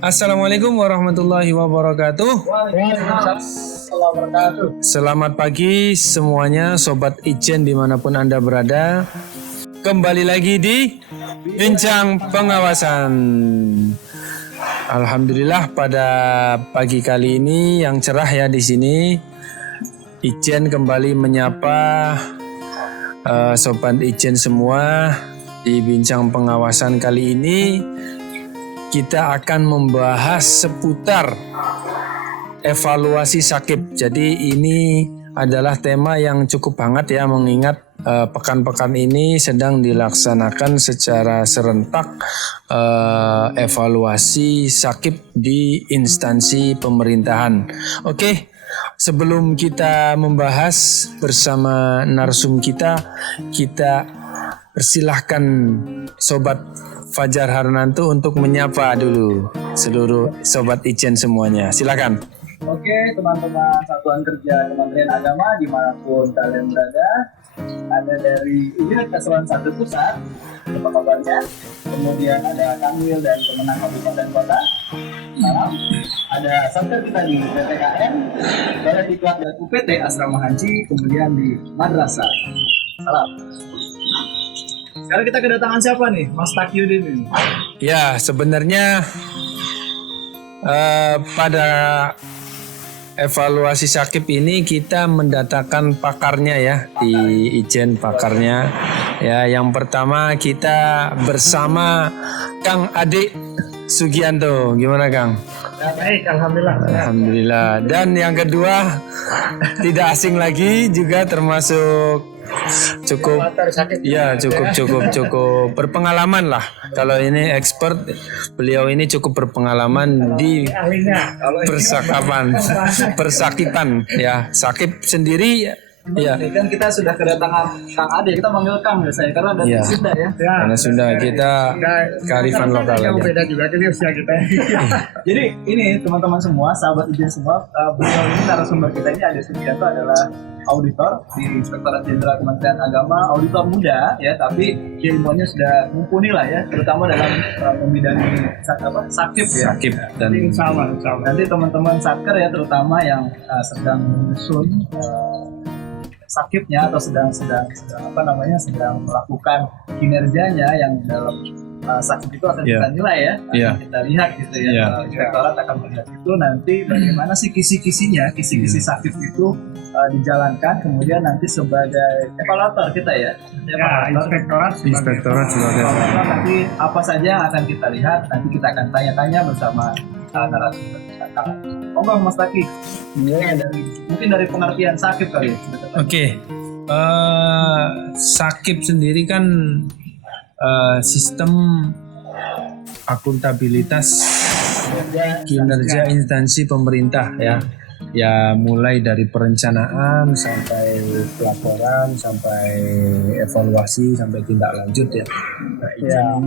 Assalamualaikum warahmatullahi wabarakatuh. Waalaikumsalam warahmatullahi wabarakatuh. Selamat pagi semuanya, Sobat Ijen dimanapun Anda berada. Kembali lagi di Bincang Pengawasan. Alhamdulillah pada pagi kali ini yang cerah ya di sini. Ijen kembali menyapa Sobat Ijen semua. Di Bincang Pengawasan kali ini kita akan membahas seputar evaluasi sakit. Jadi ini adalah tema yang cukup hangat ya, mengingat pekan-pekan ini sedang dilaksanakan secara serentak evaluasi sakit di instansi pemerintahan. Oke, sebelum kita membahas bersama narsum kita persilahkan Sobat Fajar Harnanto untuk menyapa dulu seluruh Sobat Ijen semuanya. Silakan. Oke, teman-teman Satuan Kerja Kementerian Agama dimanapun kalian berada, ada dari Unit Eselon 1 Pusat, apa kabarnya? Kemudian ada Kanwil dan Pemenang Kabupaten Kota. Salam. Ada Satker kita di PTKN, Balai Diklat dan UPT Asrama Haji, kemudian di Madrasah. Salam. Sekarang kita kedatangan siapa nih? Mas Takyudin ini. Ya, sebenarnya pada evaluasi sakit ini kita mendatangkan pakarnya ya, di Ijen pakarnya. Ya, yang pertama kita bersama Kang Adik Sugianto. Gimana Kang? Ya, baik, alhamdulillah. Alhamdulillah. Dan yang kedua tidak asing lagi, juga termasuk cukup berpengalaman lah. Kalau ini expert, beliau ini cukup berpengalaman di persakitan ya. Sakit sendiri ya. Kan kita sudah kedatangan Kang Ade, kita manggil Kang biasanya karena dari Sunda ya. Karena Sunda kita kearifan lokal aja. Beda juga kan usia kita. Jadi ini teman-teman semua, sahabat Ijen semua, beliau ini narasumber kita ini Ade Sugianto adalah auditor di Inspektorat Jenderal Kementerian Agama, auditor muda ya, tapi ilmunya sudah mumpuni lah ya, terutama dalam membidangi sakit ya. Sakit dan sama. Nanti teman-teman satker ya, terutama yang sedang menyusun sakitnya atau sedang melakukan kinerjanya yang dalam sakit itu akan kita nilai ya, akan kita lihat gitu ya. Inspektorat akan melihat itu nanti bagaimana sih kisi-kisi sakit itu dijalankan, kemudian nanti sebagai evaluator kita ya, inspektorat sebagai evaluator, nanti apa saja yang akan kita lihat, nanti kita akan tanya-tanya bersama narasumber kita. Bang Mas Taki, mungkin dari pengertian sakit kali ya. Oke. Sakit sendiri kan sistem akuntabilitas kinerja instansi pemerintah ya, mulai dari perencanaan sampai pelaporan sampai evaluasi sampai tindak lanjut ya. Nah,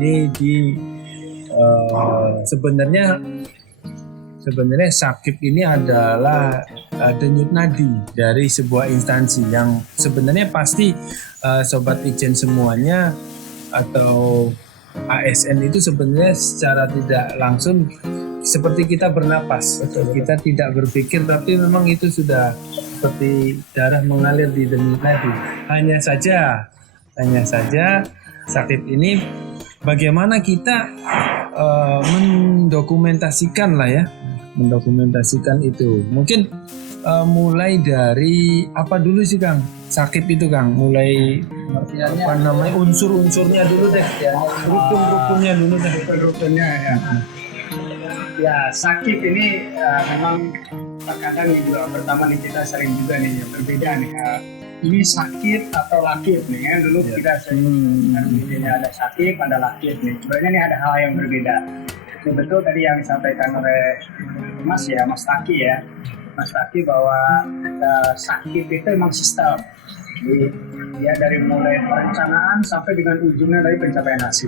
ini sebenarnya sakit ini adalah denyut nadi dari sebuah instansi yang sebenarnya pasti Sobat Ijen semuanya atau ASN itu sebenarnya secara tidak langsung seperti kita bernapas. Kita tidak berpikir, tapi memang itu sudah seperti darah mengalir di denyut nadi. Hanya saja sakit ini bagaimana kita mendokumentasikan itu. Mungkin mulai dari apa dulu sih Kang? Sakit itu Kang, mulai unsur-unsurnya dulu deh, rukun-rukunnya dulu deh. Rukunnya ya. Ya, sakit ini memang terkadang juga pertama nih kita sering juga nih yang berbeda nih. Ini sakit atau lakit nih kan, dulu kita sering ada sakit, ada lakit nih. Sebenarnya ini ada hal yang berbeda. Ini betul tadi yang disampaikan oleh Mas Taki ya. Mas Taki bahwa sakit itu memang sistem. Jadi dia dari mulai perencanaan sampai dengan ujungnya dari pencapaian hasil.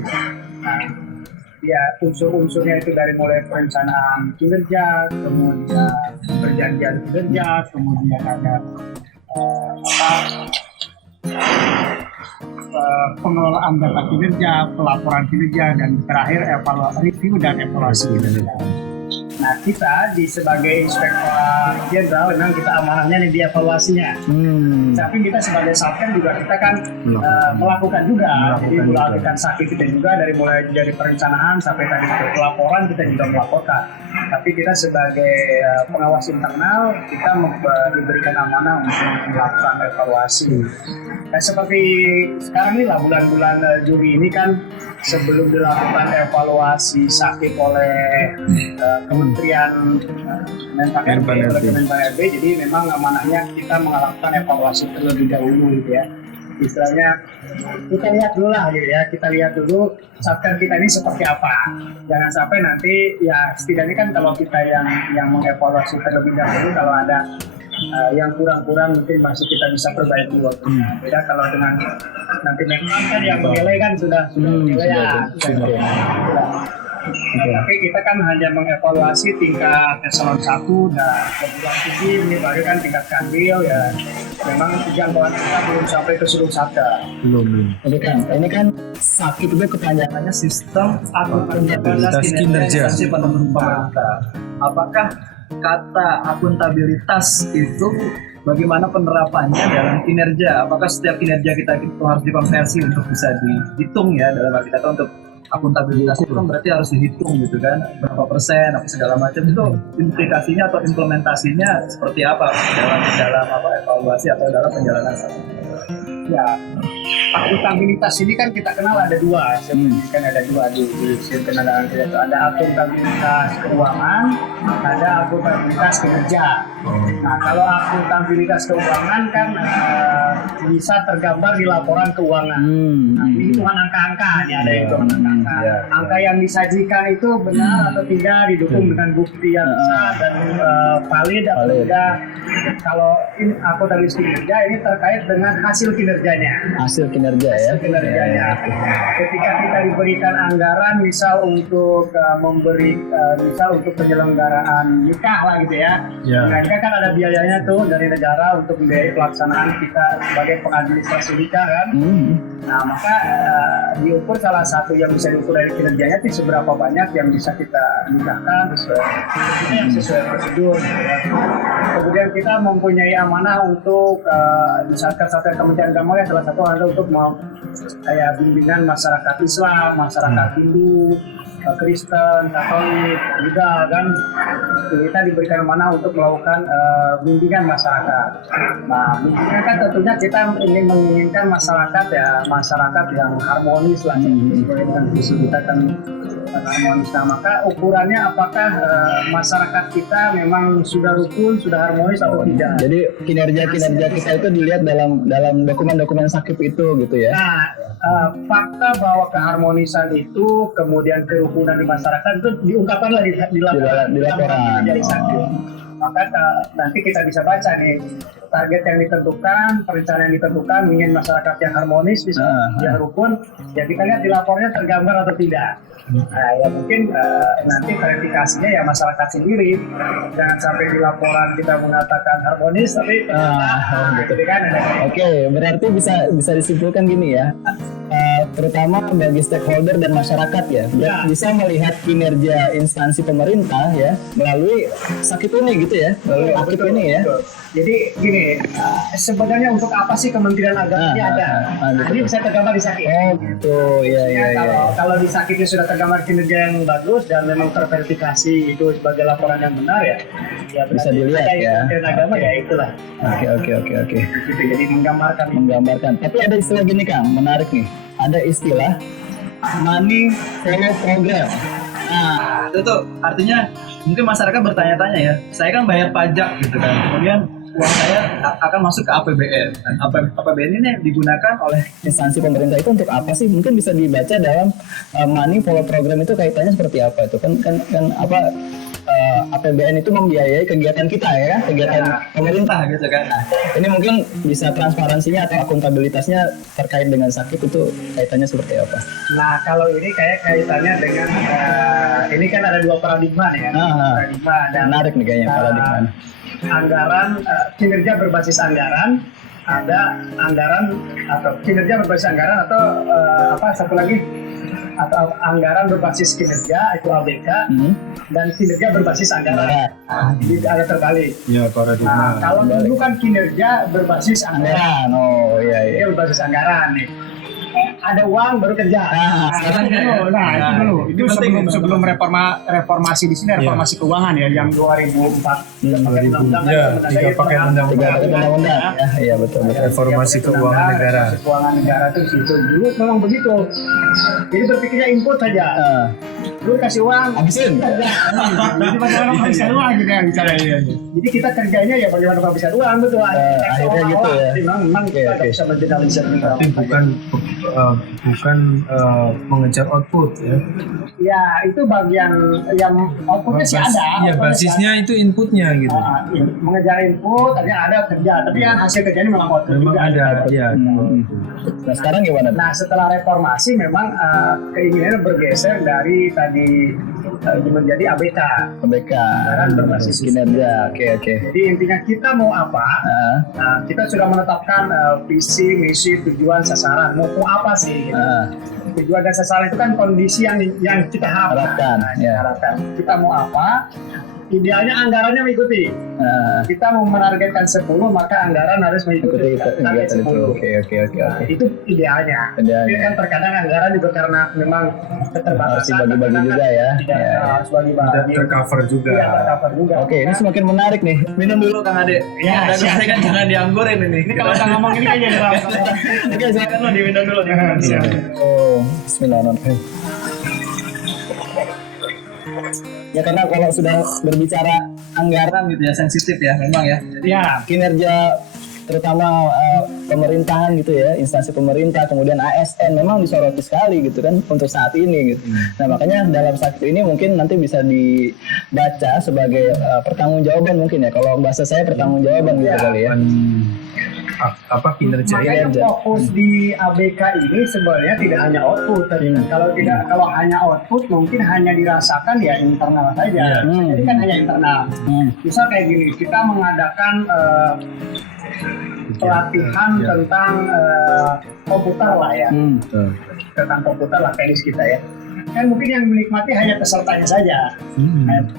Nah, ya unsur-unsurnya itu dari mulai perencanaan kinerja, kemudian perjanjian kinerja, kemudian ada pengelolaan data kinerja, pelaporan kinerja, dan terakhir review dan evaluasi kinerja. Nah, kita sebagai inspektor jenderal memang kita amanahnya nih di evaluasinya. Tapi kita sebagai satker juga kita kan melakukan juga. Jadi melakukan sakit kita juga mulai dari perencanaan sampai tadi ke pelaporan kita juga melaporkan. Tapi kita sebagai pengawas internal kita diberikan amanah untuk melakukan evaluasi. Nah, seperti sekarang ini lah bulan-bulan Juli ini kan sebelum dilakukan evaluasi sakit oleh Kementerian Menpan-RB, jadi memang amanahnya kita melakukan evaluasi terlebih dahulu gitu ya. Istilahnya kita lihat dulu lah gitu ya, kita lihat dulu satker kita ini seperti apa. Jangan sampai nanti ya setidaknya kan kalau kita yang mengevaluasi terlebih dahulu kalau ada yang kurang-kurang mungkin masih kita bisa perbaiki waktunya. Beda kalau dengan nanti memang kan yang menilai kan sudah menilai ya. Tapi kita kan hanya mengevaluasi tingkat eselon 1 dan perguruan tinggi, ini baru kan tingkat kanwil ya. Memang jangkauan kita belum sampai ke seluruh satker. Belum. Ini kan sakit itu kepanjangannya sistem akuntabilitas kinerja instansi pemerintah. Apakah kata akuntabilitas itu bagaimana penerapannya dalam kinerja? Apakah setiap kinerja kita itu harus dikonversi untuk bisa dihitung ya, dalam arti kata untuk akuntabilitas itu kan berarti harus dihitung gitu kan, berapa persen apa segala macam, itu implikasinya atau implementasinya seperti apa dalam apa evaluasi atau dalam penjalanan Ya, akuntabilitas ini kan kita kenal ada dua, sebenarnya kan ada dua di kenalan kita itu, ada akuntabilitas keuangan, ada akuntabilitas kinerja. Nah, kalau akuntabilitas keuangan kan bisa tergambar di laporan keuangan. Nah, ini hitungan angka-angka, ada hitungan angka-angka. Angka yang disajikan itu benar atau tidak, didukung dengan bukti yang sah dan valid atau tidak. Kalau akuntabilitas kinerja ini terkait dengan hasil kinerjanya. Hasil kinerja ya. Kinerjanya. Ketika kita diberikan anggaran misal untuk misal untuk penyelenggaraan nikah lah gitu ya. Nah, nikah kan ada biayanya tuh dari negara untuk membiayai pelaksanaan kita sebagai pengadministrasi nikah kan. Nah, maka diukur salah satu yang bisa diukur dari kinerjanya itu seberapa banyak yang bisa kita nikahkan sesuai prosedur. Kemudian kita mempunyai amanah untuk di satker Kementerian Agama ya, salah satu adalah untuk kayak bimbingan masyarakat Islam, masyarakat Hindu, Kristen, Katolik juga kan, kita diberikan amanah untuk melakukan bimbingan masyarakat. Nah, bimbingan kan tentunya kita ingin menginginkan masyarakat yang harmonis lah, seperti dengan visi kita kan harmonis. Nah, maka ukurannya apakah masyarakat kita memang sudah rukun, sudah harmonis atau tidak? Jadi kinerja kita itu dilihat dalam dokumen-dokumen sakit itu gitu ya. Nah, fakta bahwa keharmonisan itu kemudian kerukunan di masyarakat itu diungkapkanlah di laporan jadi sakit. Maka nanti kita bisa baca nih target yang ditentukan, perencanaan yang ditentukan, ingin masyarakat yang harmonis, yang rukun, ya kita lihat di lapornya tergambar atau tidak. Nah, ya mungkin nanti verifikasinya ya masyarakat sendiri. Jangan sampai di laporan kita mengatakan harmonis, tapi gitu kan. Oke, berarti bisa disimpulkan gini ya. Terutama bagi stakeholder dan masyarakat ya, bisa melihat kinerja instansi pemerintah ya melalui sakit ini gitu ya, melalui aktif ini ya. Jadi gini, sebenarnya untuk apa sih Kementerian Agama ini ada? Ini bisa tergambar di sakit. Oh gitu, ya. Kalau di sakitnya sudah tergambar kinerja yang bagus dan memang terverifikasi itu sebagai laporan yang benar ya bisa dilihat ya. Kementerian Agama ya itulah. Oke. Jadi menggambarkan. Tapi ada istilah gini Kang, menarik nih. Ada istilah money follow program. Nah, itu tuh artinya mungkin masyarakat bertanya-tanya ya. Saya kan bayar pajak gitu kan. Kemudian uang saya akan masuk ke APBN. Dan APBN ini digunakan oleh instansi pemerintah itu untuk apa sih? Mungkin bisa dibaca dalam money follow program itu kaitannya seperti apa itu? Kan apa APBN itu membiayai kegiatan kita ya, kegiatan pemerintah gitu kan. Nah, ini mungkin bisa transparansinya atau akuntabilitasnya terkait dengan sakit itu kaitannya seperti apa? Nah, kalau ini kayak kaitannya dengan ini kan ada dua paradigma nih ya. Paradigma dan menarik nih kayaknya paradigma. Anggaran kinerja berbasis anggaran, ada anggaran atau kinerja berbasis anggaran atau apa satu lagi atau anggaran berbasis kinerja itu ABK dan kinerja berbasis anggaran. Jadi ada terbalik. Ya, paradigma. Kalau dulu kan kinerja berbasis anggaran. Oh iya iya. Dia berbasis anggaran nih. Ada uang baru kerja. sekarang Itu ya. dulu. Nah, itu dulu. Itu penting sebelum reformasi di sini reformasi keuangan ya yang 2004. 2000 ya, tiga paket undang-undang. Undang-undang. Ya, iya betul betul. Reformasi keuangan negara. Reformasi keuangan negara itu di situ. Dulu memang begitu. Jadi berpikirnya input saja. Dulu kasih uang, Habisin. kerja. Jadi bagaimana penghabisan uang gitu yang bicara. Jadi kita kerjanya ya bagaimana penghabisan uang betul. Akhirnya gitu ya. Memang kita Oke. nggak bisa menjernalisir juga. Tapi bukan mengejar output ya. Ya itu bagian yang outputnya sih ada. Ya, basisnya itu inputnya gitu. Mengejar input, ada kerja. Tapi kan hasil kerjanya memang output Memang juga. ada, ya. Nah sekarang gimana? Nah setelah reformasi memang keinginannya bergeser dari tadi menjadi ABK. KBK berbasis kinerja. Oke. Jadi intinya kita mau apa? Nah, kita sudah menetapkan visi, misi, tujuan, sasaran. Mau apa sih? Gitu. Tujuan dan sasaran itu kan kondisi yang kita harapkan. Nah, ya. harapkan. Kita mau apa? Idealnya anggarannya mengikuti. Kita mau menargetkan 10, maka anggaran harus mengikuti target 10. Oke. Itu idealnya. Idealnya. Tapi kan terkadang anggaran juga karena memang keterbatasan. Harus dibagi-bagi kan juga ya. Tidak Ya. harus bagi-bagi. Tidak tercover juga. Tidak tercover juga. Oke, ini semakin menarik nih. Minum dulu Kang Ade. Ya, Dagu siap. saya kan jangan dianggurin ini. Ini kalau udah ngomong ini aja nih. Oke, silakan lo diminum dulu. Oh, Bismillahirrahmanirrahim. Ya karena kalau sudah berbicara anggaran Gitu ya, sensitif ya memang ya. Ya, kinerja terutama pemerintahan gitu ya, instansi pemerintah, kemudian ASN memang disoroti sekali gitu kan untuk saat ini gitu. Nah makanya dalam sakit ini mungkin nanti bisa dibaca sebagai pertanggungjawaban mungkin ya, kalau bahasa saya pertanggungjawaban gitu kali ya. Apa kinerja makanya kinerja. fokus di ABK ini sebenarnya tidak hanya output. Kalau hanya output mungkin hanya dirasakan ya internal saja. Jadi kan hanya internal. Misal kayak gini, kita mengadakan pelatihan tentang komputer lah ya, tentang komputer lah teknis kita ya. Kan mungkin yang menikmati hanya pesertanya saja.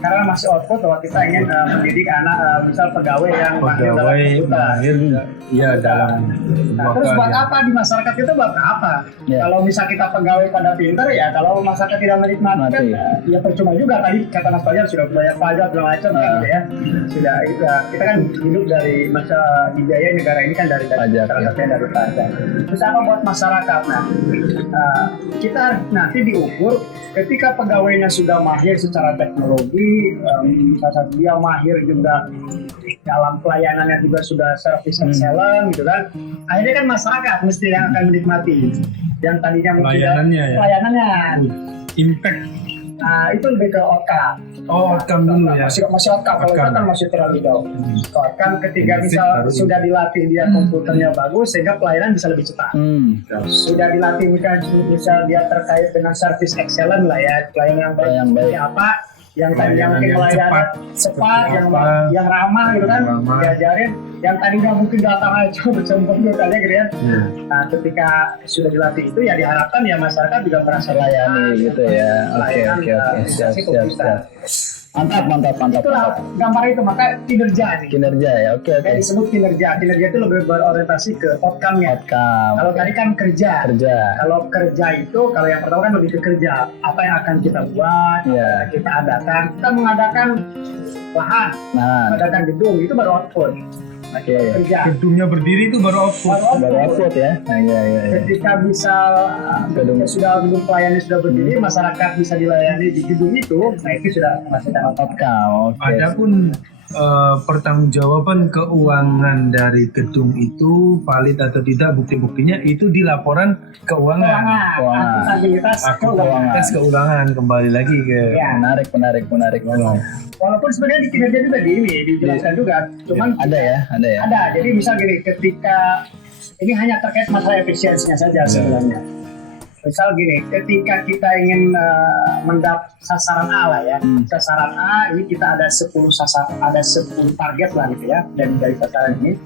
Karena masih output bahwa kita ingin mendidik anak misal pegawai yang mahir dalam pegawai komputer. mahir ya dalam Nah, terus buat apa di masyarakat itu buat apa? Ya. Kalau misal kita pegawai pada pinter ya, kalau masyarakat tidak menikmati kan ya percuma juga. Tadi kata Mas Fajar sudah bayar pajak segala macam kan gitu ya. Sudah kita kan hidup dari masa dijaya negara ini kan dari Pajak, salah ya. satunya dari pajak. Terus apa buat masyarakat? Nah, kita nanti diukur ketika pegawainya sudah mahir secara teknologi, misalnya dia mahir juga dalam pelayanannya juga sudah service excellent gitu kan. Akhirnya kan masyarakat mesti yang akan menikmati. Yang tadinya mungkin Pelayanannya ya? Pelayanannya. impact. Nah, itu lebih ke outcome. Oh, outcome dulu ya. Masih outcome. Kalau kita kan masih terlalu jauh. Outcome ketika Benefit misal baru. sudah dilatih dia komputernya bagus sehingga pelayanan bisa lebih cepat. Sudah dilatih misal dia terkait dengan service excellent lah ya, pelayanan yang baik apa, yang tadinya mungkin yang pelayanan cepat, yang ramah gitu kan, Ramah. diajarin, yang tadinya mungkin datang aja bercembung gitu aja gitu ya. Nah, ketika sudah dilatih itu ya diharapkan ya masyarakat juga merasa Layani gitu ya. Oke. Siap. Mantap. Itulah gambar itu, maka kinerja nih. Kinerja ya. Oke. Kayak disebut kinerja itu lebih berorientasi ke outcome-nya. Outcome. Kalau tadi kan kerja. Kerja. Kalau kerja itu, kalau yang pertama kan lebih ke kerja. Apa yang akan kita buat, apa Iya. yang kita adakan. Kita mengadakan lahan, mengadakan gedung, itu baru output. Oke. Kerja. Gedungnya berdiri itu baru output. Baru output ya. Nah, iya. Ketika bisa gedung pelayanan sudah berdiri, masyarakat bisa dilayani di gedung itu, nah itu sudah menghasilkan Outcome. Oke. Adapun pertanggungjawaban keuangan dari gedung itu valid atau tidak, bukti-buktinya itu di laporan keuangan. akuntabilitas keuangan. Tes keuangan kembali lagi ke Ya. Menarik. Walaupun sebenarnya di kinerja juga dijelaskan juga, cuman Ada ya. ada. Jadi misal gini, ketika ini hanya terkait masalah efisiensinya saja sebenarnya. Misal gini, ketika kita ingin sasaran A lah ya, sasaran A ini kita ada 10 target lah gitu ya dari sasaran ini.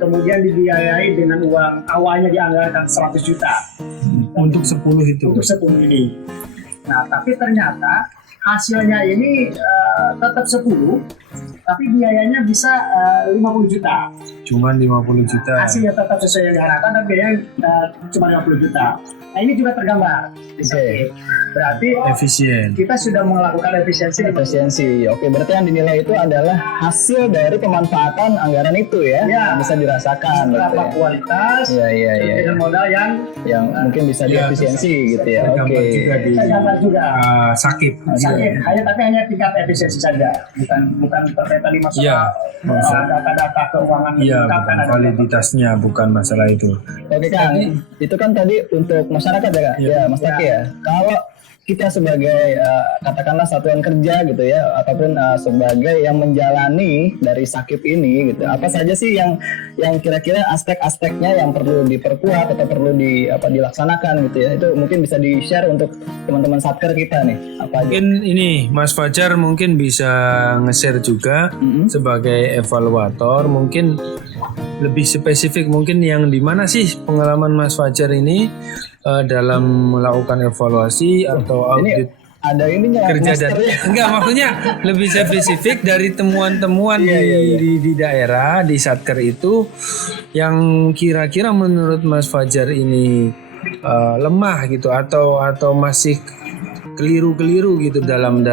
Kemudian dibiayai dengan uang awalnya dianggarkan 100 juta. untuk 10 itu. untuk 10 ini. Nah, tapi ternyata hasilnya ini tetap 10, tapi biayanya bisa 50 juta. Cuman 50 juta. Hasilnya tetap sesuai yang diharapkan, tapi biayanya cuma 50 juta. Nah, ini juga tergambar di sini. Berarti Efisien. kita sudah melakukan efisiensi. Efisiensi. Oke, berarti yang dinilai itu adalah hasil dari pemanfaatan anggaran itu ya, Ya. yang bisa dirasakan gitu Berapa ya. kualitas Iya. dengan modal yang Yang mungkin bisa Iya, diefisiensi gitu ya. tergambar Oke. juga di tergambar juga. sakit. Sakit, tapi hanya tingkat efisiensi saja, bukan terkait tadi Iya, masalah data-data keuangan Iya, lengkap, bukan kan ada. validitasnya, bukan masalah itu. Oke Kang, itu kan tadi untuk masyarakat ya Kak? Iya. Ya Mas Taki ya. Kalau kita sebagai katakanlah satuan kerja gitu ya, ataupun sebagai yang menjalani dari sakit ini gitu, apa saja sih yang kira-kira aspek-aspeknya yang perlu diperkuat atau perlu dilaksanakan gitu ya? Itu mungkin bisa di-share untuk teman-teman satker kita nih. Apa aja? Mungkin ini Mas Fajar mungkin bisa nge-share juga sebagai evaluator, mungkin lebih spesifik mungkin yang di mana sih pengalaman Mas Fajar ini dalam melakukan evaluasi atau Ini audit ada ininya kerja dan masternya. enggak, maksudnya lebih spesifik dari temuan-temuan di daerah di satker itu yang kira-kira menurut Mas Fajar ini lemah gitu atau masih keliru-keliru gitu dalam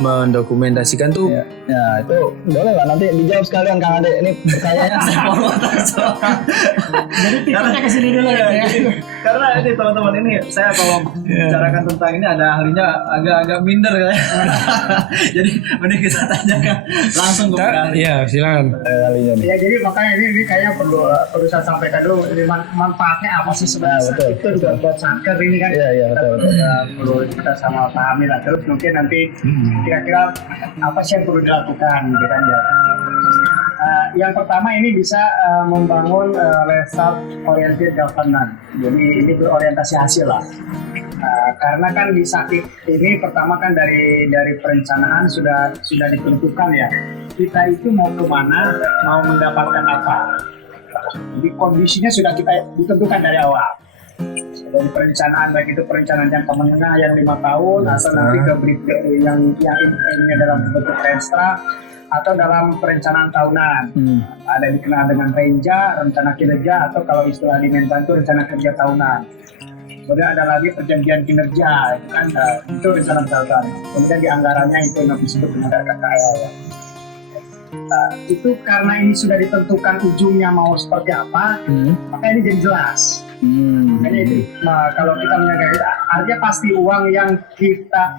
mendokumentasikan tuh. Ya itu boleh lah nanti dijawab sekalian Kang Ade, ini pertanyaannya Jadi tiketnya ke sini dulu ya. Karena ini teman-teman ini saya kalau bicarakan tentang ini ada ahlinya agak minder ya. Jadi mending kita tanyakan langsung ke Kang Ade. Iya, silakan. kalinya nih. Ya, jadi makanya ini kayaknya perlu saya sampaikan dulu, ini manfaatnya apa sih sebenarnya betul, itu juga buat satker ini kan. Iya, betul. Perlu kita sama pahami lah. Terus mungkin nanti kira-kira apa sih yang perlu dilakukan gitu kan ya. Yang pertama ini bisa membangun result oriented governance. Jadi ini berorientasi hasil lah. Karena kan di sakit ini pertama kan dari perencanaan sudah ditentukan ya. Kita itu mau kemana, mau mendapatkan apa. Jadi kondisinya sudah kita ditentukan dari awal. Dari perencanaan, baik itu perencanaan jangka menengah yang 5 tahun atau nanti ke yang ini dalam bentuk renstra atau dalam perencanaan tahunan. Ada dikenal dengan renja, rencana kinerja, atau kalau istilah di Menpan itu rencana kerja tahunan. Kemudian ada lagi perjanjian kinerja, itu kan itu rencana tahunan. Kemudian di anggarannya itu yang disebut dengan RKKL. Itu karena ini sudah ditentukan ujungnya mau seperti apa, maka ini jadi jelas. Makanya itu, kalau kita menjaga, artinya pasti uang yang kita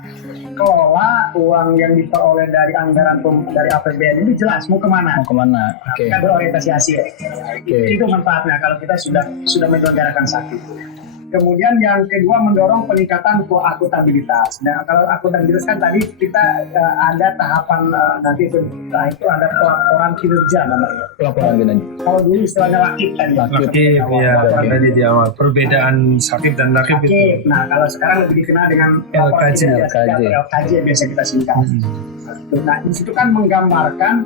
kelola, uang yang diperoleh dari anggaran dari APBN ini jelas mau kemana. Oke. Kita berorientasi hasil. Itu manfaatnya kalau kita sudah menyelenggarakan sakit. Kemudian yang kedua mendorong peningkatan akuntabilitas. Nah kalau akuntabilitas kan tadi kita ada tahapan nanti itu ada pelaporan kinerja namanya. Laporan kinerja. Kalau dulu istilahnya lakip tadi. Lakip ya, tadi di awal. Perbedaan sakit dan lakip itu. Lakip. Nah kalau sekarang lebih dikenal dengan laporan LKJ. kinerja, LKJ biasa kita singkat. Nah di situ kan menggambarkan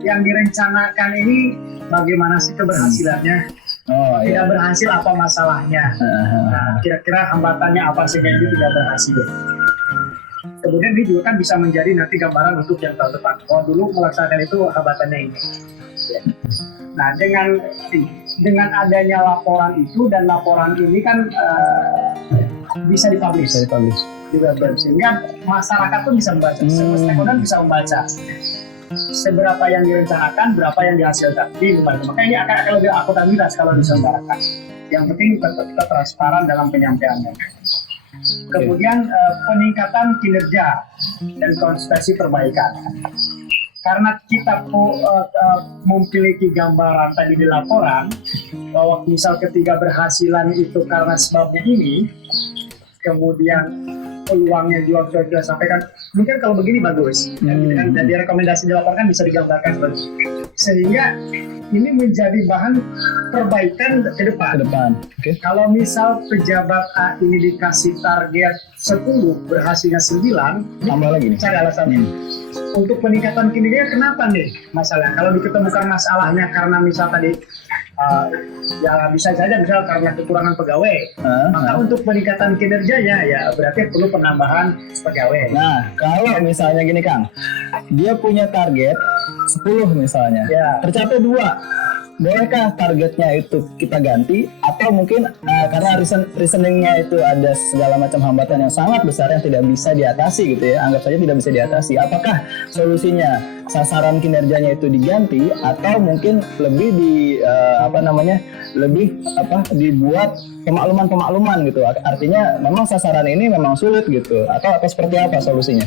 yang direncanakan ini bagaimana sih keberhasilannya. Tidak berhasil apa masalahnya. Nah, kira-kira hambatannya apa sehingga itu tidak berhasil. Kemudian ini juga kan bisa menjadi nanti gambaran untuk yang tahun depan. Oh dulu melaksanakan itu hambatannya ini. Nah dengan adanya laporan itu dan laporan ini kan bisa dipublish di web, sehingga masyarakat tuh bisa membaca, semua stakeholder bisa membaca seberapa yang direncanakan, berapa yang dihasilkan di lembaga. Makanya ini akan lebih akuntabilitas kalau diselenggarakan. Yang penting tetap transparan dalam penyampaiannya. Kemudian peningkatan kinerja dan konsistensi perbaikan. Karena kita memiliki gambaran tadi di laporan bahwa misal ketidakberhasilan itu karena sebabnya ini, kemudian peluangnya juga sudah sampaikan. Mungkin kalau begini bagus, dan di rekomendasi dilaporkan bisa digambarkan bagus. Sehingga ini menjadi bahan perbaikan ke depan. Oke. Kalau misal pejabat A ini dikasih target 10, berhasilnya 9, Tambah lagi nih. cari alasannya. Untuk peningkatan kinerja kenapa nih masalah? Kalau diketemukan masalahnya karena misal tadi ya bisa saja misal karena kekurangan pegawai, maka untuk peningkatan kinerjanya ya berarti perlu penambahan pegawai. Nah, kalau misalnya gini Kang, dia punya target 10 misalnya, Ya. tercapai 2, bolehkah targetnya itu kita ganti atau mungkin karena reasoningnya itu ada segala macam hambatan yang sangat besar yang tidak bisa diatasi gitu ya, anggap saja tidak bisa diatasi, apakah solusinya sasaran kinerjanya itu diganti atau mungkin lebih dibuat pemakluman gitu, artinya memang sasaran ini memang sulit gitu, atau seperti apa solusinya?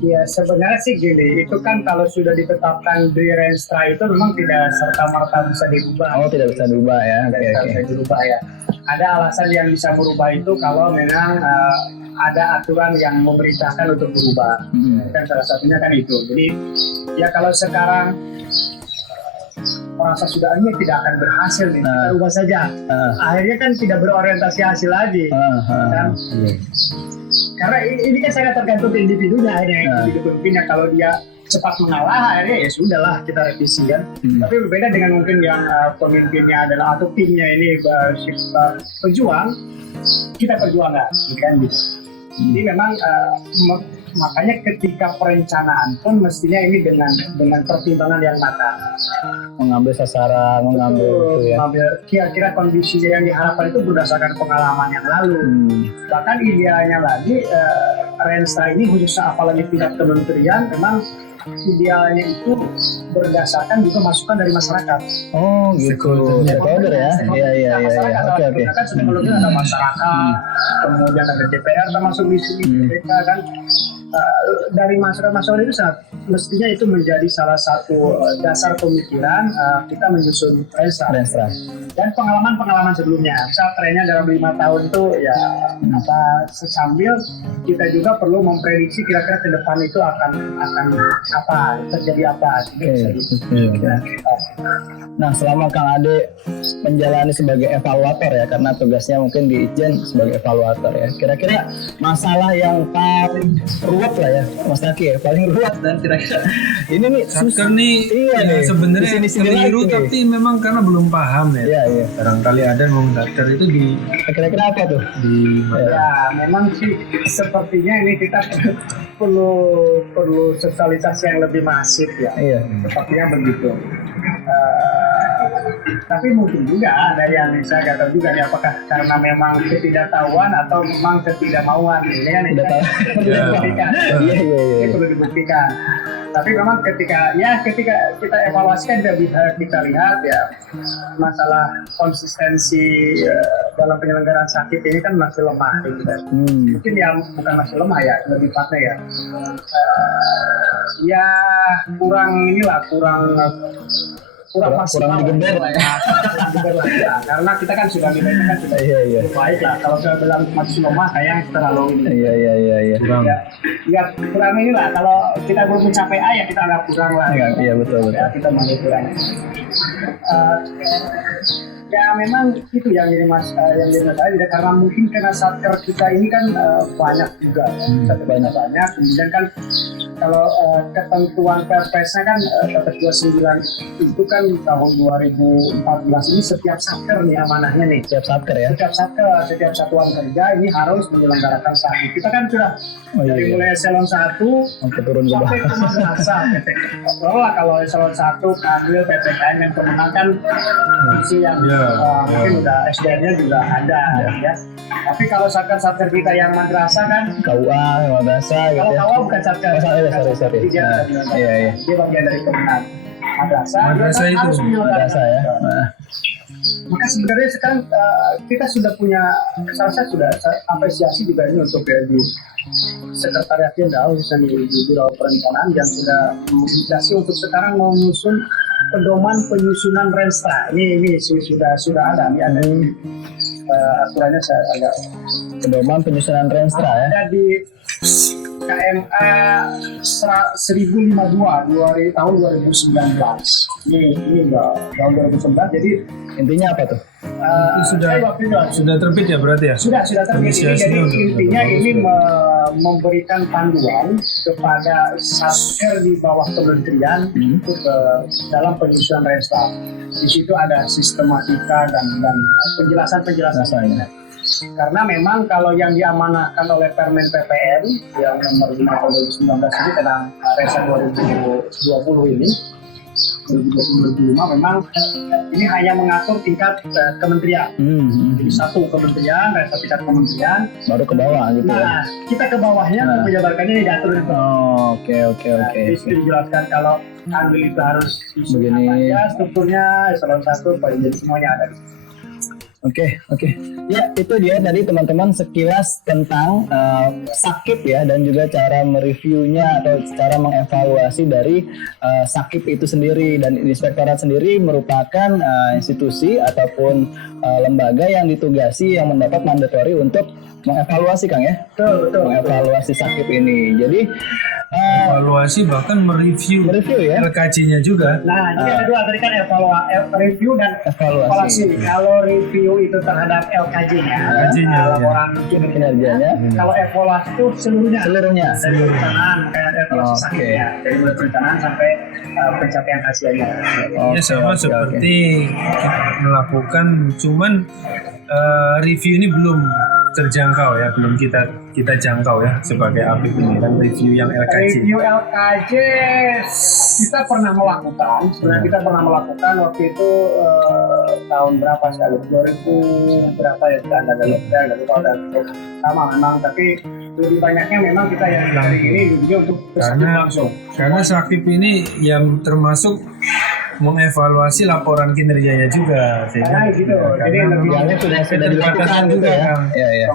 Ya sebenarnya sih gini, itu kan kalau sudah ditetapkan di Renstra itu memang tidak serta-merta bisa dirubah. Oh, tidak bisa dirubah ya. Oke. Bisa dirubah ya. Ada alasan yang bisa merubah itu kalau memang ada aturan yang memerintahkan untuk berubah. Dan salah satunya kan itu. Jadi ya kalau sekarang merasa sudah ini tidak akan berhasil nih, kita ubah saja. Akhirnya kan tidak berorientasi hasil lagi. Kan? Karena ini kan sangat tergantung individunya akhirnya, individu pemimpinnya. Kalau dia cepat mengalah akhirnya ya sudahlah kita revisi kan. Tapi berbeda dengan mungkin yang pemimpinnya adalah atau timnya ini pejuang, kita perjuang nggak, kan gitu. Jadi memang makanya ketika perencanaan pun mestinya ini dengan pertimbangan yang matang, Mengambil sasaran, mengambil itu ya. mengambil kira-kira kondisi yang diharapkan itu berdasarkan pengalaman yang lalu. Bahkan idealnya lagi Renstra ini khususnya apalagi tingkat kementerian memang idealnya itu berdasarkan juga masukan dari masyarakat. Oh gitu, stakeholder ya. Iya. Oke. Kan sebelumnya ada masyarakat, kemudian ada DPR termasuk di sini, mereka kan dari masukan-masukan itu mestinya itu menjadi salah satu dasar pemikiran kita menyusun Renstra. Dan pengalaman sebelumnya, misal trennya dalam 5 tahun itu ya sambil kita juga perlu memprediksi kira-kira ke depan itu akan apa, terjadi apa. Nah, selama Kang Ade menjalani sebagai evaluator ya, karena tugasnya mungkin di Itjen sebagai evaluator ya, kira-kira masalah yang paling ruwet lah ya, Mas Taki ya, paling ruwet dan kira-kira ini nih Satker nih sebenarnya keliru tapi memang karena belum paham ya. Iya. Barangkali ada yang Satker itu di kira-kira apa tuh? Ya memang sih sepertinya ini kita perlu sosialisasi yang lebih masif ya. Iya. Sepertinya begitu. Tapi mungkin juga ada yang saya nggak tahu juga nih apakah karena memang ketidaktahuan atau memang ketidakmauan ini kan perlu dibuktikan. Iya. Ini perlu dibuktikan. Tapi memang ketika kita evaluasikan kita lihat ya masalah konsistensi dalam penyelenggaraan sakit ini kan masih lemah gitu. Mungkin yang bukan masih lemah ya, lebih tepatnya ya. Ya kurang digeber lah ya. Karena kita kan sudah baik lah. Kalau saya bilang masih lemah kayak terlalu ini. Iya. Kurang ini lah. Kalau kita belum mencapai A ya kita agak kurang lah. Iya betul. Ya, kita masih kurang. Ya memang itu yang jadi masalah karena mungkin karena Satker kita ini kan banyak juga banyak. Kemudian kan kalau ketentuan Perpresnya kan Perpres 29 itu kan tahun 2014 ini setiap Satker nih amanahnya nih. Setiap Satker ya. Setiap satuan kerja ini harus menyelenggarakan sakit. Kita kan sudah dari mulai eselon 1 sampai turun ke bawah. Kalau eselon 1 ambil PPKN yang kemenangan fungsi yang mungkin udah SDM-nya juga ada ya. Tapi kalau satker kita yang madrasah kan KUA, madrasah gitu. Kalau KUA bukan satker. Sorry. Iya. Dia bagian dari kemenangan. Madrasah itu harus madrasah ya. Maka sebenarnya sekarang kita sudah punya, saya sudah apresiasi juga ini untuk di Sekretariat Jenderal misalnya di Biro Perencanaan yang sudah menginisiasi untuk sekarang menyusun pedoman penyusunan Renstra. Ini sudah ada, ini ada aturannya saya agak pedoman penyusunan Renstra ya. Ada di KMA 1052 dari tahun 2019. Ini tahun 2019. Jadi intinya apa tuh? Sudah terbit ya berarti ya? Sudah terbit. Jadi intinya ini memberikan panduan kepada satker di bawah kementerian untuk dalam penyusunan resta. Di situ ada sistematika dan penjelasan. Karena memang kalau yang diamanahkan oleh Permen PPN yang nomor 5 tahun 2019 ini tentang resa 2020 ini 2025 memang ini hanya mengatur tingkat kementerian. Jadi satu kementerian, resa tingkat kementerian, baru ke bawah gitu ya. nah kita ke bawahnya menjabarkannya diatur itu. Oh, oke. Jadi itu dijelaskan kalau Kanwil itu harus Begini. apa aja strukturnya, eselon 1, jadi semuanya ada di situ. Oke. Ya, itu dia tadi teman-teman sekilas tentang Sakip ya, dan juga cara mereviewnya atau cara mengevaluasi dari Sakip itu sendiri. Dan Inspektorat sendiri merupakan institusi ataupun lembaga yang ditugasi yang mendapat mandatori untuk mengevaluasi, Kang ya. Betul. Mengevaluasi Sakip ini. Jadi Evaluasi bahkan mereview ya. LKJ-nya juga. Nah, jadi ada dua tadi kan review dan Evaluasi. Kalau review itu terhadap LKJ-nya, LKJ-nya, laporan Kinerjanya. Kalau evaluasi itu seluruhnya. Seluruhnya. Dari perencanaan kayak evaluasi Oke. sakitnya, dari mulai perencanaan sampai pencapaian hasilnya. Ya sama seperti kita melakukan, cuman review ini belum terjangkau ya, belum kita jangkau ya sebagai APIP ini kan review yang LKJ. Review LKJ kita pernah melakukan, sebenarnya kita pernah melakukan waktu itu tahun berapa sekali, 2000 berapa ya, kita nggak lupa udah sama memang, tapi lebih banyaknya memang kita yang dari ini juga untuk langsung. Karena Sakip ini yang termasuk mengevaluasi laporan kinerjanya juga, Nah, gitu. Jadi lebih Yang sudah dilakukan gitu ya. Iya.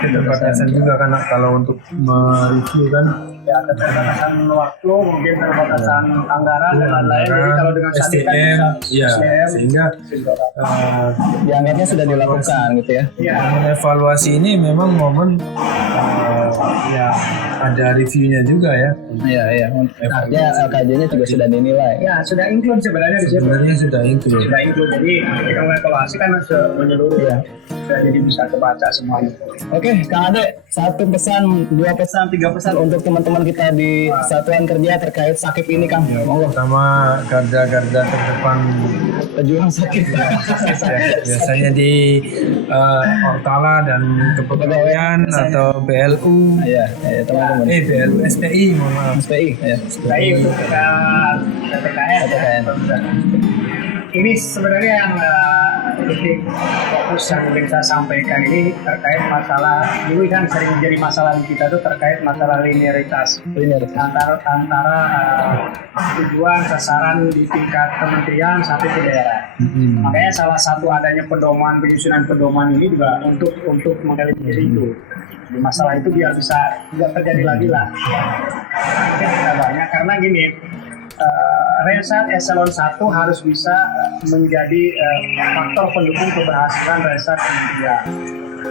Keterbatasan juga karena kalau untuk mereview kan ya keterbatasan waktu, mungkin keterbatasan anggaran dan lain-lain. Jadi kalau dengan Sakip kan SDM, bisa ya sehingga Dianggapnya sudah dilakukan gitu ya. ya. mengevaluasi ini memang momen ya ada reviewnya juga ya. Iya. Artinya LKJ-nya juga sudah dinilai. Ya, sudah include sebenarnya di situ. Sebenarnya sudah include. Sudah include. Jadi ketika mengevaluasi kan menyeluruh ya. Jadi bisa kebaca semuanya. Oke, Kang Ade, satu pesan, dua pesan, tiga pesan untuk teman-teman kita di satuan kerja terkait Sakip ini, Kang. Monggo. Pertama, garda-garda terdepan Pejuang Sakip. biasanya di Ortala dan Kepegawaian atau BLU, Iya, teman-teman. BLU SPI, mohon maaf. SPI, ya. Baik untuk kita PPKN ya. Ini sebenarnya yang lebih fokus yang ingin saya sampaikan ini terkait masalah dulu kan sering menjadi masalah di kita tuh terkait masalah linearitas antara tujuan sasaran di tingkat kementerian sampai ke daerah. Makanya salah satu adanya penyusunan pedoman ini juga untuk mengeliminir itu. Di masalah itu biar bisa tidak terjadi lagi lah. Mungkin kita banyak karena gini. Resa eselon 1 harus bisa menjadi faktor pendukung keberhasilan resa kementerian.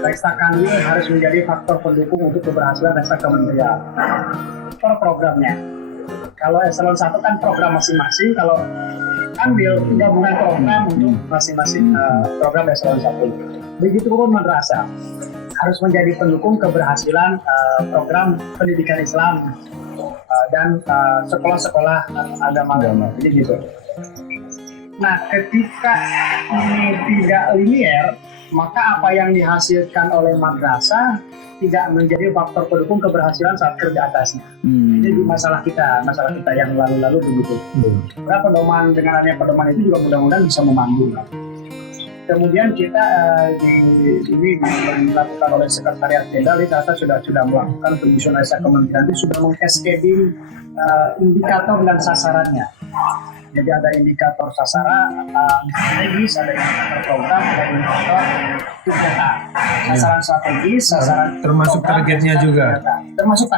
Resa Kanwil harus menjadi faktor pendukung untuk keberhasilan resa kementerian. Per programnya. Kalau eselon 1 kan program masing-masing, kalau Kanwil gabungan program untuk masing-masing program eselon 1. Begitu pun madrasah harus menjadi pendukung keberhasilan program pendidikan Islam dan sekolah-sekolah agama. Jadi gitu. Nah, ketika ini tidak linear, maka apa yang dihasilkan oleh madrasah tidak menjadi faktor pendukung keberhasilan saat kerja atasnya. Jadi masalah kita yang lalu-lalu begitu. Karena pedoman dengan adanya pedoman itu juga mudah-mudahan bisa memandu. Kemudian kita ini dilakukan oleh Sekretariat Jenderal, kita sudah melakukan penyusunan resa kementerian itu sudah mengcascading indikator dan sasarannya. Jadi ada indikator sasaran strategis, ada indikator program, ada indikator kegiatan. Sasaran strategis, sasaran termasuk program, targetnya juga. Termasuk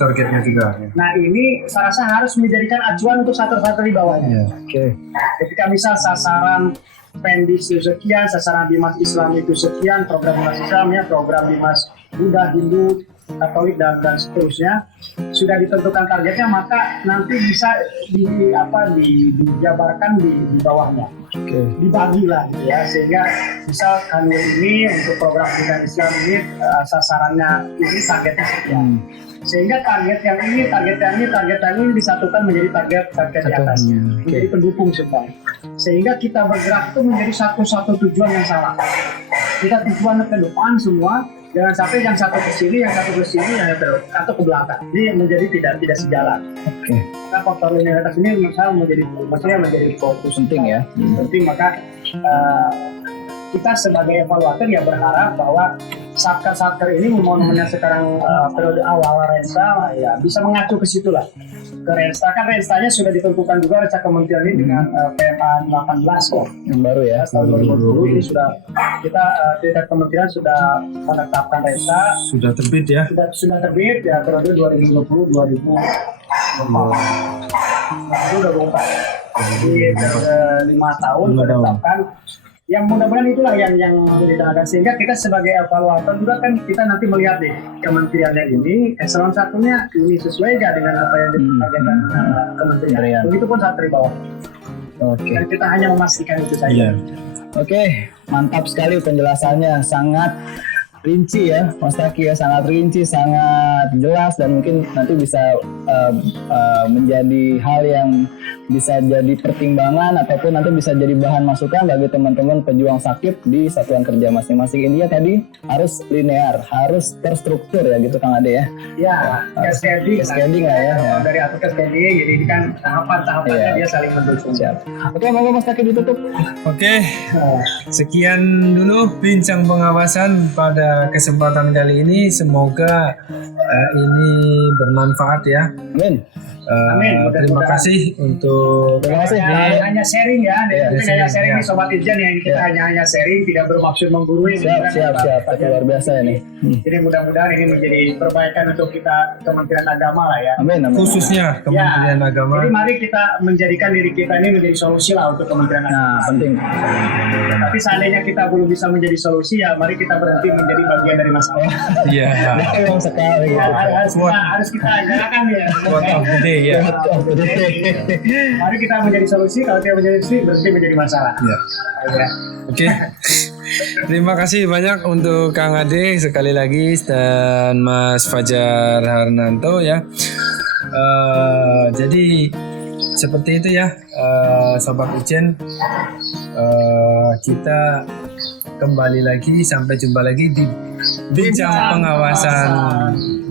targetnya juga. Nah ini saya rasa harus menjadikan acuan untuk satu-satu di bawahnya. Oke. Ketika misal sasaran Pendis itu sekian, sasaran Dimas Islam itu sekian, program Dimas Islam ya, program Dimas Buddha, Hindu, Katolik dan seterusnya sudah ditentukan targetnya, maka nanti bisa dijabarkan di bawahnya. dibagi lah gitu ya, sehingga misal kanwil ini untuk program bidang Islam ini sasarannya ini targetnya sekian, sehingga target yang ini disatukan menjadi target di atasnya, menjadi pendukung semua, sehingga kita bergerak itu menjadi satu tujuan yang sama. Kita tujuan ke depan semua, jangan sampai yang satu ke sini, yang satu ke belakang. Ini menjadi tidak sejalan. Nah, faktor linearitas ini menjadi fokus Penting ya. penting, maka kita sebagai evaluator ya berharap bahwa satker ini momennya sekarang periode awal Rensa ya bisa mengacu ke situ lah, ke Rensa. Kan Rensanya sudah ditentukan juga Rensa Kementerian ini dengan PMA 18 kok Yang baru ya. tahun 2020 ini sudah kita tingkat kementerian sudah menetapkan Rensa, Sudah terbit ya. sudah terbit ya periode 2020-2024. Jadi periode 5 tahun menetapkan. Yang mudah-mudahan itulah yang ditandakan, sehingga kita sebagai evaluator juga kan kita nanti melihat deh kementeriannya ini eselon satunya ini sesuai nggak dengan apa yang ditargetkan kementerian. Begitupun Satri bawah. Dan kita hanya memastikan itu saja. Oke, mantap sekali penjelasannya, sangat rinci ya Mas Taki ya, sangat rinci, sangat jelas, dan mungkin nanti bisa menjadi hal yang bisa jadi pertimbangan ataupun nanti bisa jadi bahan masukan bagi teman-teman pejuang sakit di satuan kerja masing-masing. Intinya tadi harus linear, harus terstruktur ya gitu Kang Ade ya. Ya, cascading lah ya. Dari atas cascading, jadi ini kan tahapan-tahapannya dia saling mendukung. Siap. Oke, monggo Mas Taki ditutup. Oke, sekian dulu bincang pengawasan pada kesempatan kali ini. Semoga ini bermanfaat ya. Amin. Amin. Terima kasih untuk Hanya sharing ya, hanya sharing ya. nih Sobat Ijen ya, kita hanya sharing, tidak bermaksud menggurui. Siap. Itu luar biasa ini. Jadi mudah-mudahan ini menjadi perbaikan untuk kita Kementerian Agama lah ya. Amin. khususnya Kementerian Agama. Jadi mari kita menjadikan diri kita ini menjadi solusi lah untuk Kementerian Agama. Nah, penting. Tapi seandainya kita belum bisa menjadi solusi ya, mari kita berhenti menjadi bagian dari masalah. Iya. Betul sekali. Harus kita ajarkan ya. What of the day ya. Mari kita menjadi solusi, kalau tidak menjadi solusi berhenti menjadi masalah. Ya. Oke. Terima kasih banyak untuk Kang Ade sekali lagi dan Mas Fajar Harnanto ya. Jadi seperti itu ya, Sobat Ijen. Kita kembali lagi, sampai jumpa lagi di bincang pengawasan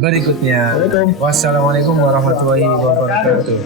berikutnya. Wassalamualaikum warahmatullahi wabarakatuh.